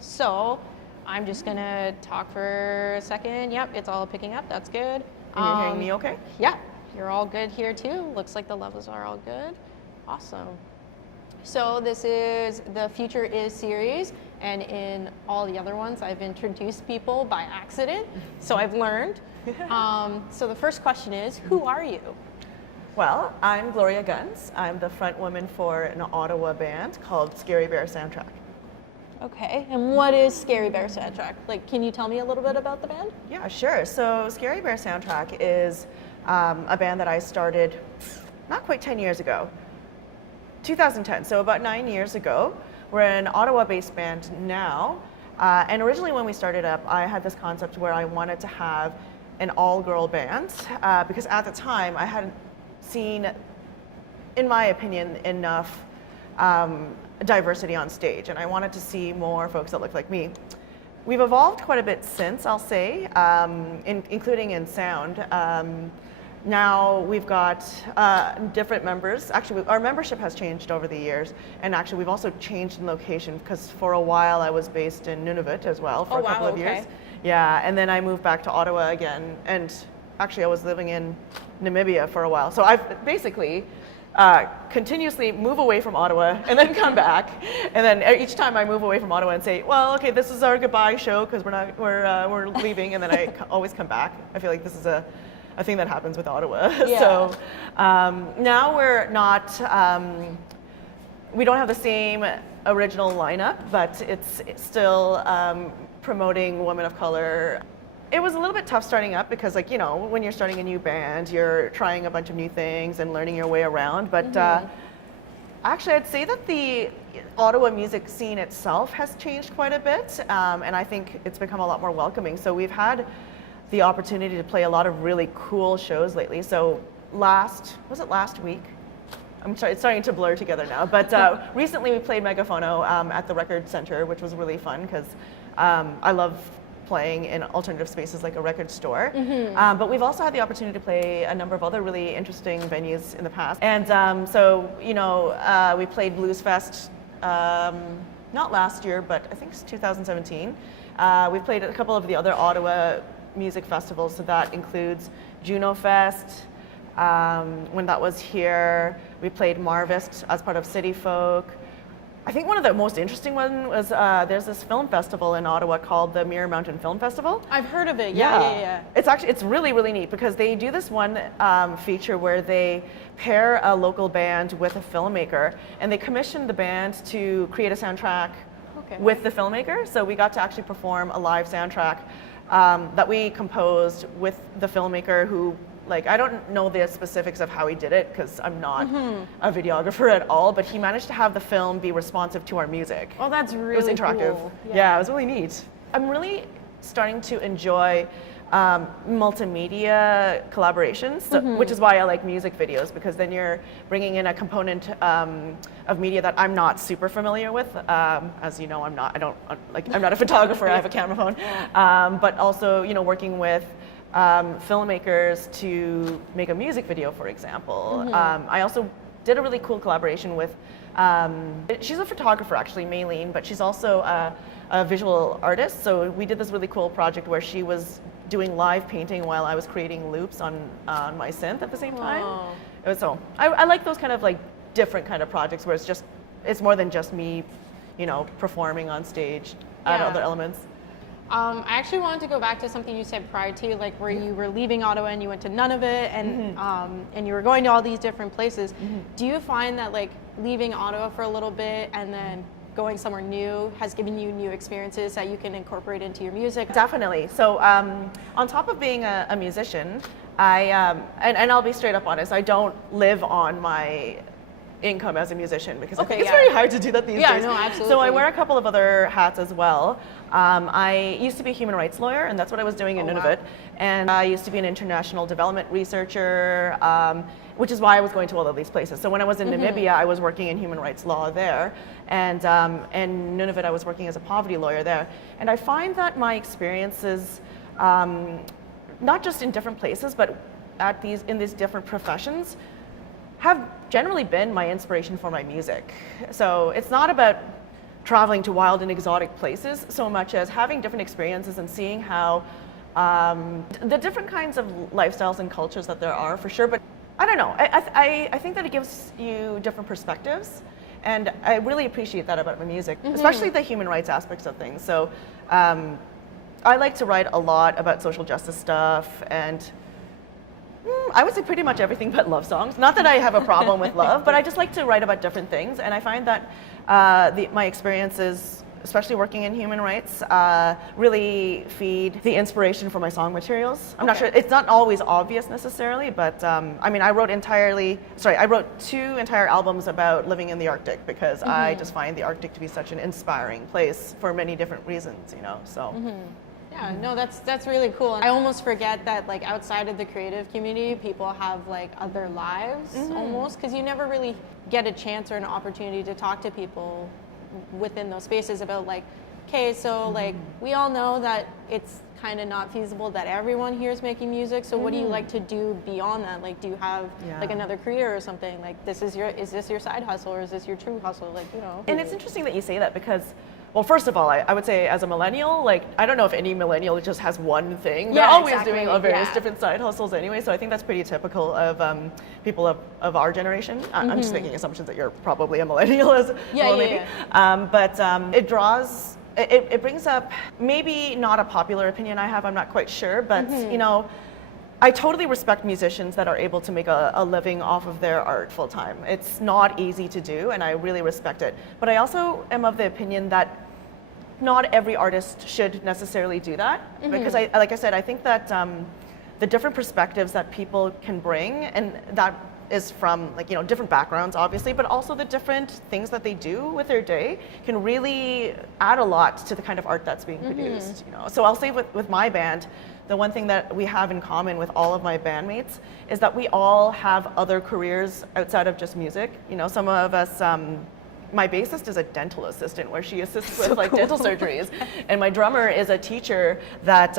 So I'm just gonna talk for a second. Yep, it's all picking up. That's good. And you're hearing me okay? Yeah, you're all good here too. Looks like the levels are all good. Awesome. So this is the Future Is series, and in all the other ones, I've introduced people by accident, so I've learned. So the first question is, who are you? Well, I'm Gloria Guns. I'm the front woman for an Ottawa band called Scarybearsoundtrack. Okay, and what is Scarybearsoundtrack? Like, can you tell me a little bit about the band? Yeah, sure. So Scarybearsoundtrack is a band that I started not quite 10 years ago. 2010, so about 9 years ago. We're an Ottawa-based band now, and originally when we started up, I had this concept where I wanted to have an all-girl band, because at the time I hadn't seen, in my opinion, enough diversity on stage, and I wanted to see more folks that looked like me. We've evolved quite a bit since, I'll say, including in sound. Now we've got different members. Actually, our membership has changed over the years, and actually we've also changed in location, because for a while I was based in Nunavut as well for a couple of years. Yeah, and then I moved back to Ottawa again, and actually I was living in Namibia for a while. So I've basically continuously move away from Ottawa and then come back, and then each time I move away from Ottawa and say, well, okay, this is our goodbye show because we're leaving, and then I always come back. I feel like this is a thing that happens with Ottawa. Yeah. So now we're not, we don't have the same original lineup, but it's still promoting women of color. It was a little bit tough starting up because, like, you know, when you're starting a new band, you're trying a bunch of new things and learning your way around. But actually, I'd say that the Ottawa music scene itself has changed quite a bit, and I think it's become a lot more welcoming. So we've had the opportunity to play a lot of really cool shows lately. So was it last week? I'm sorry, it's starting to blur together now. But recently we played Megaphono at the Record Center, which was really fun because I love playing in alternative spaces like a record store. But we've also had the opportunity to play a number of other really interesting venues in the past. And so, you know, we played Blues Fest, not last year, but I think it's 2017. We've played a couple of the other Ottawa music festivals, so that includes Juno Fest. When that was here, we played Marvist as part of City Folk. I think one of the most interesting ones was there's this film festival in Ottawa called the Mirror Mountain Film Festival. I've heard of it. Yeah. It's really, really neat because they do this one feature where they pair a local band with a filmmaker, and they commission the band to create a soundtrack with the filmmaker. So we got to actually perform a live soundtrack that we composed with the filmmaker, who, like, I don't know the specifics of how he did it because I'm not a videographer at all, but he managed to have the film be responsive to our music. Oh, that's really It was interactive. cool. Yeah, it was really neat. I'm really starting to enjoy multimedia collaborations, which is why I like music videos, because then you're bringing in a component of media that I'm not super familiar with. As you know, I'm not a photographer. I have a camera phone, but also, you know, working with filmmakers to make a music video, for example. I also did a really cool collaboration with, she's a photographer actually, Maylene, but she's also a visual artist. So we did this really cool project where she was doing live painting while I was creating loops on my synth at the same time. Wow. It was so, I like those kind of like different kind of projects where it's more than just me, you know, performing on stage, add other elements. I actually wanted to go back to something you said prior to, like where you were leaving Ottawa and you went to Nunavut, and you were going to all these different places. Do you find that, like, leaving Ottawa for a little bit and then going somewhere new has given you new experiences that you can incorporate into your music? Definitely. So on top of being a musician, and I'll be straight up honest, I don't live on my income as a musician because I think it's very hard to do that these days. Yeah, no, absolutely. So I wear a couple of other hats as well. I used to be a human rights lawyer, and that's what I was doing in Nunavut. Wow. And I used to be an international development researcher, which is why I was going to all of these places. So when I was in Namibia, I was working in human rights law there, and Nunavut, I was working as a poverty lawyer there. And I find that my experiences, not just in different places, but in these different professions, have generally been my inspiration for my music. So it's not about traveling to wild and exotic places so much as having different experiences and seeing how the different kinds of lifestyles and cultures that there are, for sure. But I don't know. I think that it gives you different perspectives, and I really appreciate that about my music, especially the human rights aspects of things. So I like to write a lot about social justice stuff, and I would say pretty much everything but love songs. Not that I have a problem with love, but I just like to write about different things, and I find that my experiences, especially working in human rights, really feed the inspiration for my song materials. I'm not sure, it's not always obvious necessarily, but I mean, I wrote 2 entire albums about living in the Arctic because I just find the Arctic to be such an inspiring place for many different reasons, you know, so. Yeah, no, that's really cool. I almost forget that like outside of the creative community, people have like other lives almost, because you never really get a chance or an opportunity to talk to people within those spaces about like, okay, so like we all know that it's kind of not feasible that everyone here is making music, so what do you like to do beyond that? Like, do you have like another career or something? Like, is this your side hustle, or is this your true hustle? Like, you know. And it's interesting that you say that because, well, first of all, I would say as a millennial, like, I don't know if any millennial just has one thing. They're always doing various different side hustles anyway, so I think that's pretty typical of people of our generation. I'm just making assumptions that you're probably a millennial as well, maybe. But it draws, it brings up maybe not a popular opinion I have, I'm not quite sure, but you know, I totally respect musicians that are able to make a living off of their art full time. It's not easy to do, and I really respect it. But I also am of the opinion that not every artist should necessarily do that, because like I said, I think that the different perspectives that people can bring, and that is from like, you know, different backgrounds obviously, but also the different things that they do with their day can really add a lot to the kind of art that's being produced, you know. So I'll say with my band, the one thing that we have in common with all of my bandmates is that we all have other careers outside of just music. You know, some of us, my bassist is a dental assistant where she assists with like dental surgeries, and my drummer is a teacher that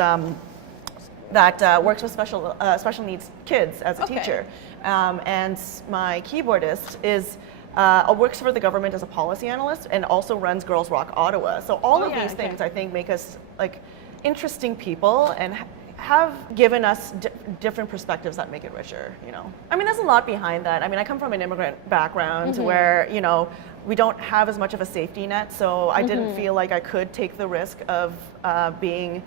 works with special needs kids as a teacher, and my keyboardist is works for the government as a policy analyst and also runs Girls Rock Ottawa. So all of these things I think make us like interesting people and have given us different perspectives that make it richer, you know. I mean, there's a lot behind that. I mean, I come from an immigrant background where, you know, we don't have as much of a safety net, so I didn't feel like I could take the risk of being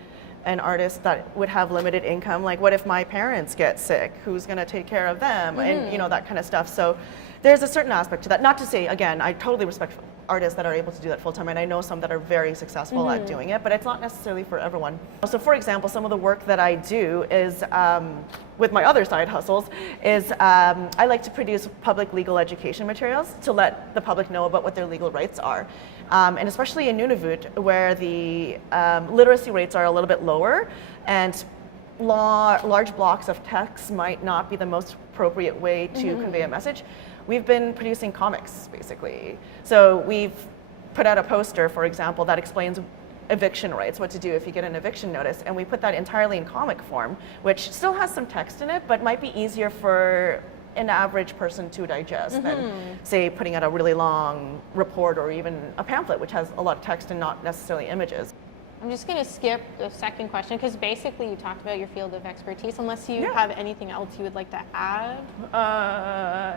an artist that would have limited income. Like, what if my parents get sick? Who's gonna take care of them? And, you know, that kind of stuff. So there's a certain aspect to that. Not to say, again, I totally respect artists that are able to do that full time, and I know some that are very successful at doing it, but it's not necessarily for everyone. So for example, some of the work that I do is, with my other side hustles, is I like to produce public legal education materials to let the public know about what their legal rights are. And especially in Nunavut, where the literacy rates are a little bit lower, and large blocks of text might not be the most appropriate way to convey a message. We've been producing comics, basically. So we've put out a poster, for example, that explains eviction rights, what to do if you get an eviction notice, and we put that entirely in comic form, which still has some text in it, but might be easier for an average person to digest than, say, putting out a really long report or even a pamphlet, which has a lot of text and not necessarily images. I'm just going to skip the second question because basically you talked about your field of expertise, unless you have anything else you would like to add.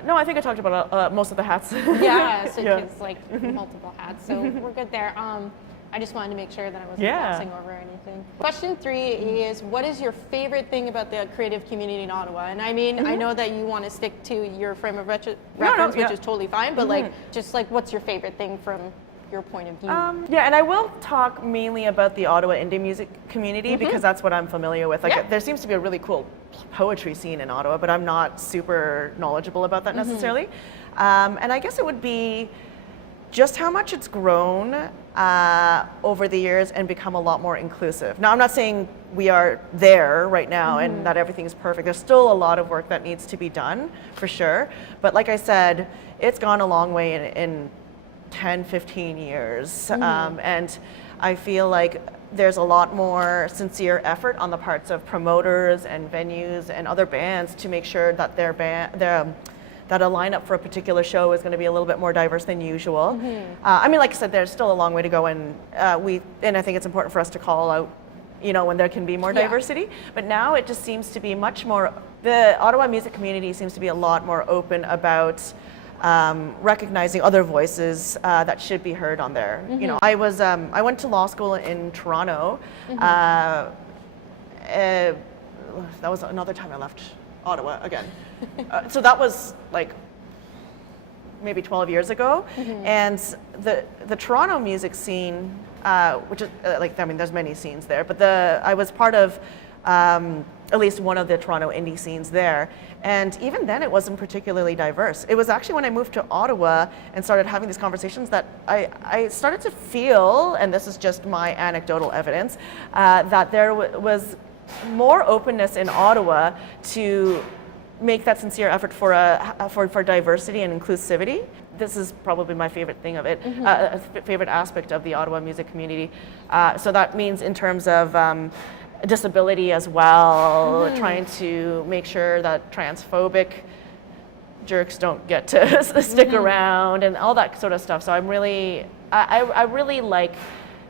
No, I think I talked about most of the hats. So it's like multiple hats, so we're good there. I just wanted to make sure that I wasn't glossing over anything. Question 3 is, what is your favorite thing about the creative community in Ottawa? And I mean, I know that you want to stick to your frame of reference, which is totally fine, but like, just like, what's your favorite thing from your point of view? Yeah, and I will talk mainly about the Ottawa indie music community because that's what I'm familiar with. Like, there seems to be a really cool poetry scene in Ottawa, but I'm not super knowledgeable about that necessarily. And I guess it would be just how much it's grown over the years and become a lot more inclusive. Now, I'm not saying we are there right now and that everything's perfect. There's still a lot of work that needs to be done, for sure. But like I said, it's gone a long way in 10, 15 years. And I feel like there's a lot more sincere effort on the parts of promoters and venues and other bands to make sure that that a lineup for a particular show is going to be a little bit more diverse than usual. I mean, like I said, there's still a long way to go, and I think it's important for us to call out, when there can be more diversity. But now it just seems to be much more. The Ottawa music community seems to be a lot more open about recognizing other voices that should be heard on there. I went to law school in Toronto. That was another time I left Ottawa again. So that was like maybe 12 years ago. And the Toronto music scene, which is there's many scenes there, but I was part of at least one of the Toronto indie scenes there. And even then it wasn't particularly diverse. It was actually when I moved to Ottawa and started having these conversations that I started to feel, and this is just my anecdotal evidence, that there was more openness in Ottawa to make that sincere effort for diversity and inclusivity. This is probably my favorite thing of it, favorite aspect of the Ottawa music community. So that means in terms of disability as well, trying to make sure that transphobic jerks don't get to stick around and all that sort of stuff. So I really like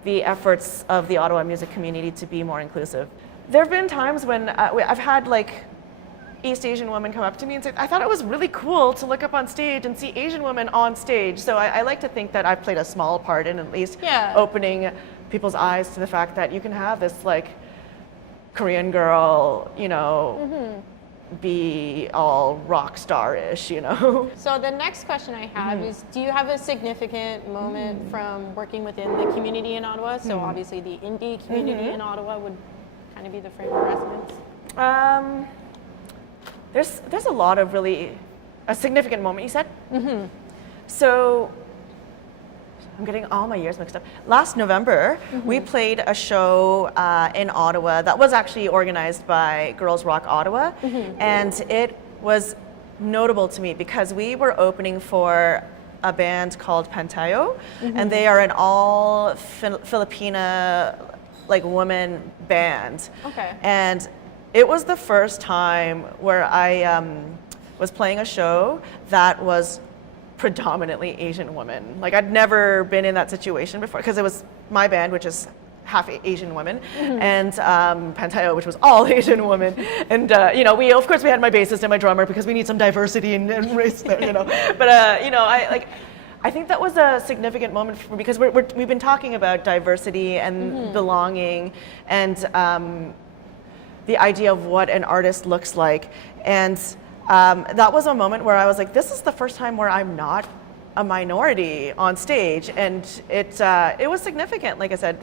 the efforts of the Ottawa music community to be more inclusive. There have been times when I've had East Asian women come up to me and say, I thought it was really cool to look up on stage and see Asian women on stage. So I like to think that I've played a small part in at least opening people's eyes to the fact that you can have this Korean girl, be all rock star-ish, So the next question I have is, do you have a significant moment from working within the community in Ottawa? So obviously the indie community in Ottawa would kind of be the frame of reference. There's a lot of a significant moment, you said? So I'm getting all my years mixed up. Last November, we played a show in Ottawa that was actually organized by Girls Rock Ottawa, and it was notable to me because we were opening for a band called Pantayo, and they are an all Filipina woman band. Okay. And it was the first time where I was playing a show that was predominantly Asian women. I'd never been in that situation before because it was my band, which is half Asian women, and Pantayo, which was all Asian women. And we had my bassist and my drummer because we need some diversity and race there, But I think that was a significant moment for me because we've been talking about diversity and belonging and the idea of what an artist looks like. And that was a moment where I was like, this is the first time where I'm not a minority on stage, and it was significant. Like I said,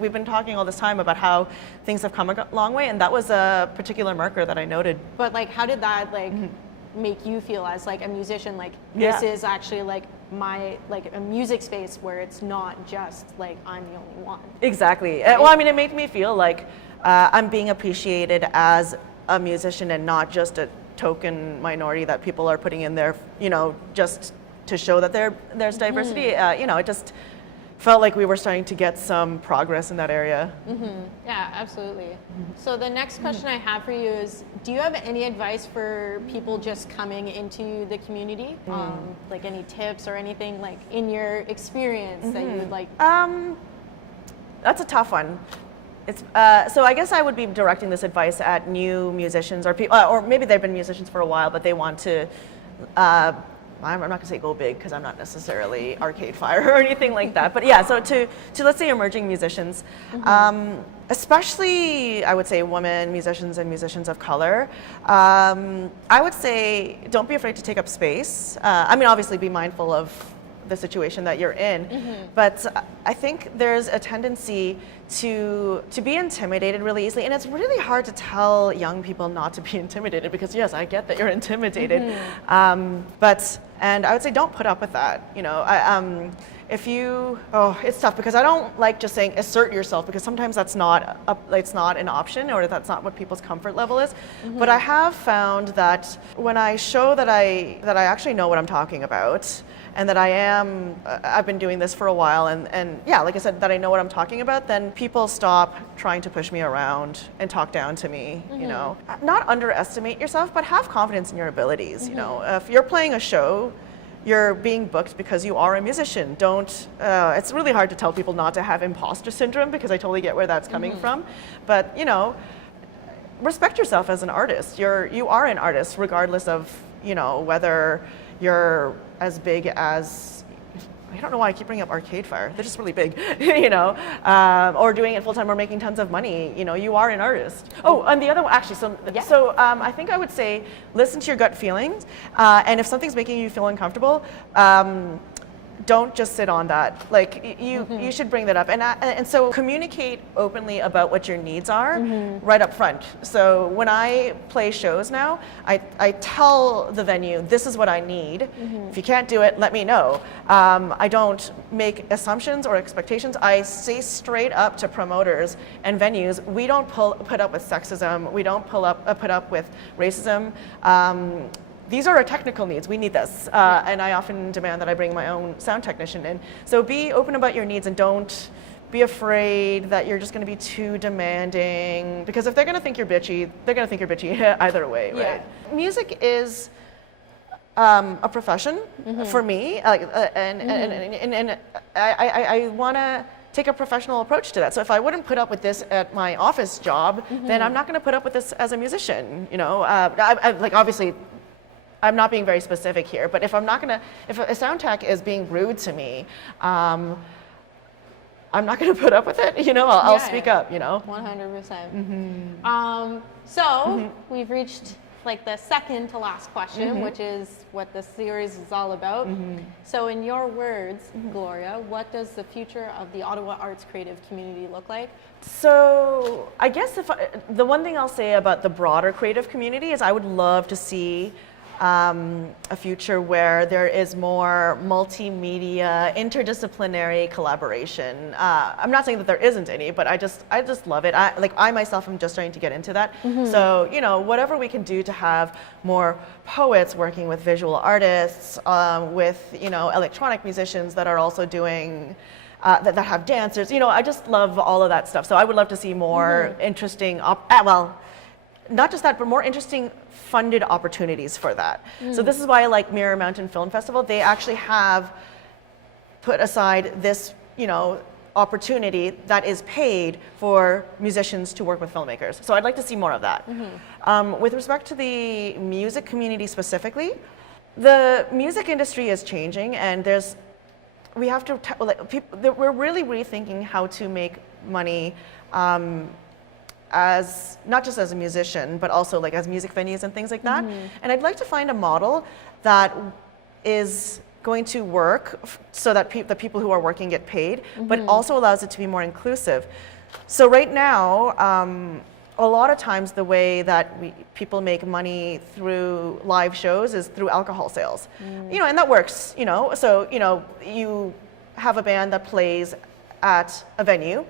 we've been talking all this time about how things have come a long way, and that was a particular marker that I noted. But how did that make you feel as a musician? This is actually my a music space where it's not just I'm the only one. Exactly. Right? Well, I mean, it made me feel like I'm being appreciated as a musician and not just a token minority that people are putting in there, just to show that there's diversity. It just felt like we were starting to get some progress in that area. Yeah, absolutely. So the next question I have for you is, do you have any advice for people just coming into the community? Any tips or anything in your experience that you would like? That's a tough one. It's so I guess I would be directing this advice at new musicians or people, or maybe they've been musicians for a while, but they want to. I'm not going to say go big because I'm not necessarily Arcade Fire or anything like that. But yeah, so to let's say emerging musicians, especially I would say women musicians and musicians of color, I would say don't be afraid to take up space. I mean, obviously be mindful of the situation that you're in, but I think there's a tendency to be intimidated really easily, and it's really hard to tell young people not to be intimidated because yes, I get that you're intimidated, and I would say don't put up with that. It's tough because I don't like just saying assert yourself because sometimes it's not an option or that's not what people's comfort level is. But I have found that when I show that I actually know what I'm talking about and that I've been doing this for a while, and yeah, like I said, that I know what I'm talking about, then people stop trying to push me around and talk down to me, you know. Not underestimate yourself, but have confidence in your abilities, you know. If you're playing a show, you're being booked because you are a musician. Don't, it's really hard to tell people not to have imposter syndrome, because I totally get where that's coming from. But, you know, respect yourself as an artist. You are an artist regardless of, you know, whether you're as big as, I don't know why I keep bringing up Arcade Fire. They're just really big, you know, or doing it full time or making tons of money. You know, you are an artist. Oh, and the other one, actually, so I think I would say listen to your gut feelings, and if something's making you feel uncomfortable, don't just sit on that. Like you should bring that up, and so communicate openly about what your needs are right up front. So when I play shows now, I tell the venue, this is what I need. If you can't do it, let me know. I don't make assumptions or expectations. I say straight up to promoters and venues, we don't put up with sexism. We don't put up with racism. These are our technical needs. We need this. And I often demand that I bring my own sound technician in. So be open about your needs, and don't be afraid that you're just going to be too demanding. Because if they're going to think you're bitchy, they're going to think you're bitchy either way, right? Music is a profession for me, and I want to take a professional approach to that. So if I wouldn't put up with this at my office job, then I'm not going to put up with this as a musician. You know, like obviously, I'm not being very specific here, but if a sound tech is being rude to me, I'm not going to put up with it. You know, I'll speak up. You know, 100%. So we've reached like the second to last question, which is what the series is all about. So in your words, Gloria, what does the future of the Ottawa arts creative community look like? So I guess the one thing I'll say about the broader creative community is I would love to see a future where there is more multimedia, interdisciplinary collaboration. I'm not saying that there isn't any, but I just love it. I myself am just starting to get into that. So, you know, whatever we can do to have more poets working with visual artists, with, you know, electronic musicians that are also doing that have dancers. You know, I just love all of that stuff. So I would love to see more interesting, not just that, but more interesting funded opportunities for that. So this is why I like Mirror Mountain Film Festival. They actually have put aside this, you know, opportunity that is paid for musicians to work with filmmakers. So I'd like to see more of that. With respect to the music community specifically, the music industry is changing, and we have to, we're really rethinking how to make money as not just as a musician, but also like as music venues and things like that. And I'd like to find a model that is going to work so that the people who are working get paid, but also allows it to be more inclusive. So right now, a lot of times the way that people make money through live shows is through alcohol sales. You know, and that works, you know. So, you know, you have a band that plays at a venue,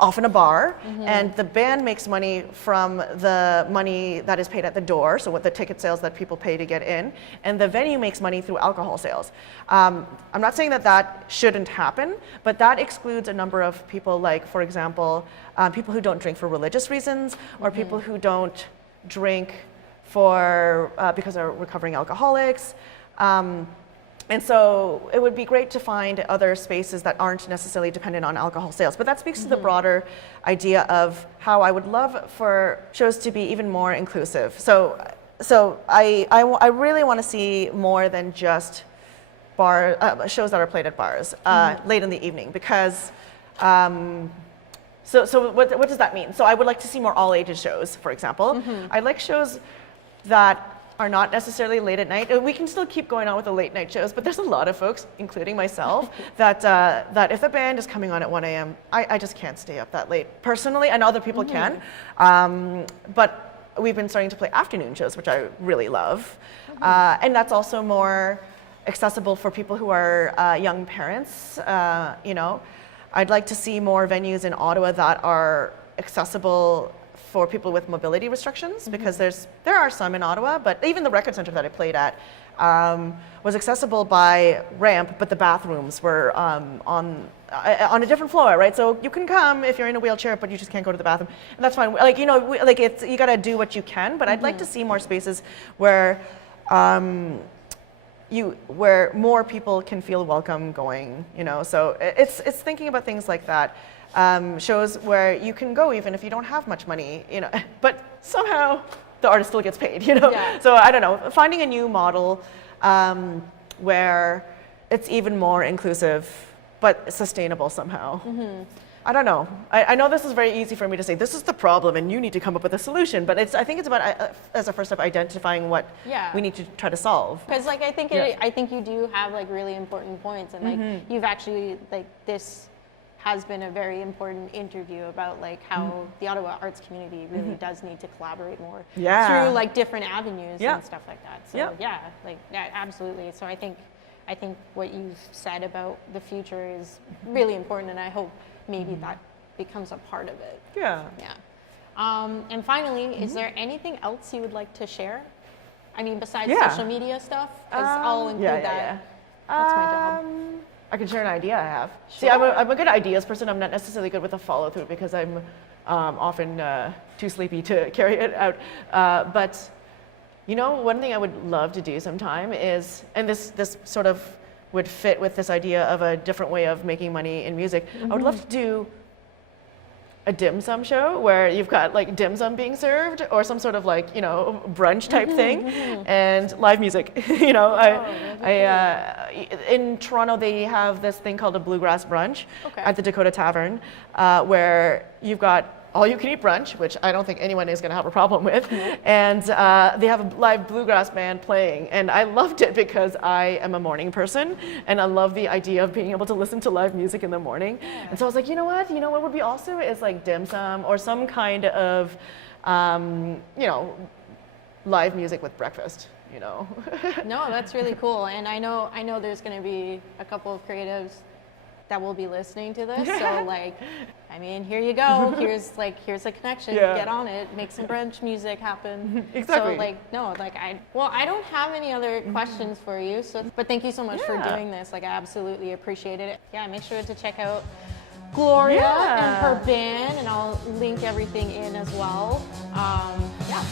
often a bar, and the band makes money from the money that is paid at the door, so what the ticket sales that people pay to get in, and the venue makes money through alcohol sales. I'm not saying that that shouldn't happen, but that excludes a number of people, like, for example, people who don't drink for religious reasons, or people who don't drink because they're recovering alcoholics. And so it would be great to find other spaces that aren't necessarily dependent on alcohol sales. But that speaks to the broader idea of how I would love for shows to be even more inclusive. So I really want to see more than just shows that are played at bars late in the evening, because so what does that mean? So I would like to see more all ages shows, for example. I'd like shows that are not necessarily late at night. We can still keep going on with the late night shows, but there's a lot of folks, including myself, that if the band is coming on at 1 a.m., I just can't stay up that late. Personally, and other people can, but we've been starting to play afternoon shows, which I really love. And that's also more accessible for people who are young parents. You know, I'd like to see more venues in Ottawa that are accessible for people with mobility restrictions, because there are some in Ottawa, but even the record center that I played at was accessible by ramp, but the bathrooms were on a different floor, right? So you can come if you're in a wheelchair, but you just can't go to the bathroom, and that's fine. Like, you know, like it's, you gotta do what you can, but I'd like to see more spaces where where more people can feel welcome going, you know. So it's thinking about things like that. Shows where you can go even if you don't have much money, you know, but somehow the artist still gets paid, you know. Yeah. So I don't know, finding a new model where it's even more inclusive but sustainable somehow. I don't know. I know this is very easy for me to say, this is the problem and you need to come up with a solution, but I think it's about, as a first step, identifying what we need to try to solve. Because like I think you do have like really important points, and like you've actually, like, this has been a very important interview about like how the Ottawa arts community really does need to collaborate more through like different avenues and stuff like that. So absolutely. So I think what you've said about the future is really important, and I hope maybe that becomes a part of it. Yeah. And finally, is there anything else you would like to share? I mean, besides social media stuff, because I'll include that. That's my job. I can share an idea I have. Sure. See, I'm a good ideas person. I'm not necessarily good with the follow through because I'm often too sleepy to carry it out. But you know, one thing I would love to do sometime is, and this sort of would fit with this idea of a different way of making money in music. I would love to do a dim sum show where you've got like dim sum being served, or some sort of like, you know, brunch type thing, and live music. You know, in Toronto they have this thing called a bluegrass brunch at the Dakota Tavern, where you've got all you can eat brunch, which I don't think anyone is going to have a problem with, and they have a live bluegrass band playing, and I loved it because I am a morning person, and I love the idea of being able to listen to live music in the morning. And so I was like, you know what would be awesome is like dim sum or some kind of, you know, live music with breakfast, you know. No, that's really cool, and I know there's going to be a couple of creatives that will be listening to this. So like, I mean, here you go. Here's a connection. Get on it. Make some brunch music happen. Exactly. So like, no, like I don't have any other questions for you. So, but thank you so much for doing this. Like, I absolutely appreciate it. Yeah, make sure to check out Gloria and her band, and I'll link everything in as well. Yeah.